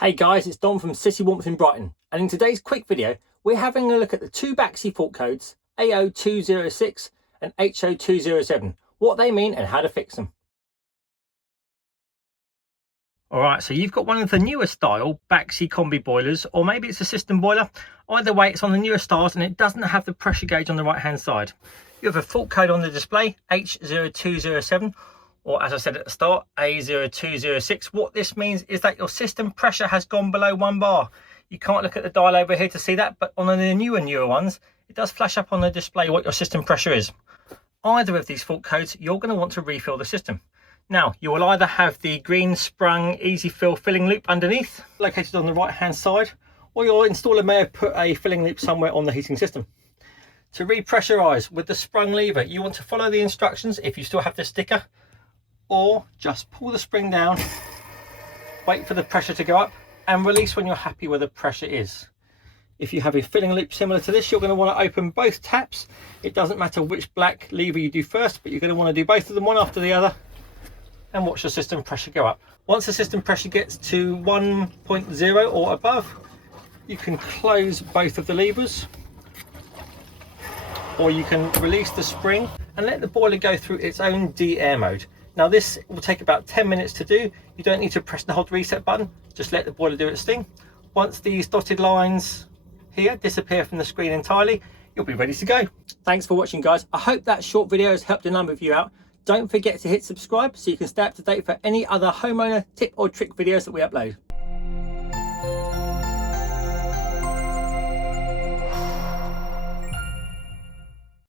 Hey guys, it's Don from City Warmth in Brighton, and in today's quick video we're having a look at the two Baxi fault codes AO2.06 and HO2.07, what they mean and how to fix them. Alright, so you've got one of the newer style Baxi combi boilers, or maybe it's a system boiler. Either way, it's on the newer styles and it doesn't have the pressure gauge on the right hand side. You have a fault code on the display, H0207, or as I said at the start, A0206. What this means is that your system pressure has gone below 1 bar. You can't look at the dial over here to see that, but on the newer ones, it does flash up on the display what your system pressure is. Either of these fault codes, you're going to want to refill the system. Now, you will either have the green sprung easy fill filling loop underneath, located on the right hand side, or your installer may have put a filling loop somewhere on the heating system. To repressurize with the sprung lever, you want to follow the instructions if you still have the sticker, or just pull the spring down, wait for the pressure to go up and release when you're happy where the pressure is. If you have a filling loop similar to this, you're going to want to open both taps. It doesn't matter which black lever you do first, but you're going to want to do both of them one after the other and watch the system pressure go up. Once the system pressure gets to 1.0 or above, you can close both of the levers, or you can release the spring and let the boiler go through its own de-air mode. Now this will take about 10 minutes to do. You don't need to press the hot reset button, just let the boiler do its thing. Once these dotted lines here disappear from the screen entirely, you'll be ready to go. Thanks for watching guys. I hope that short video has helped a number of you out. Don't forget to hit subscribe so you can stay up to date for any other homeowner tip or trick videos that we upload.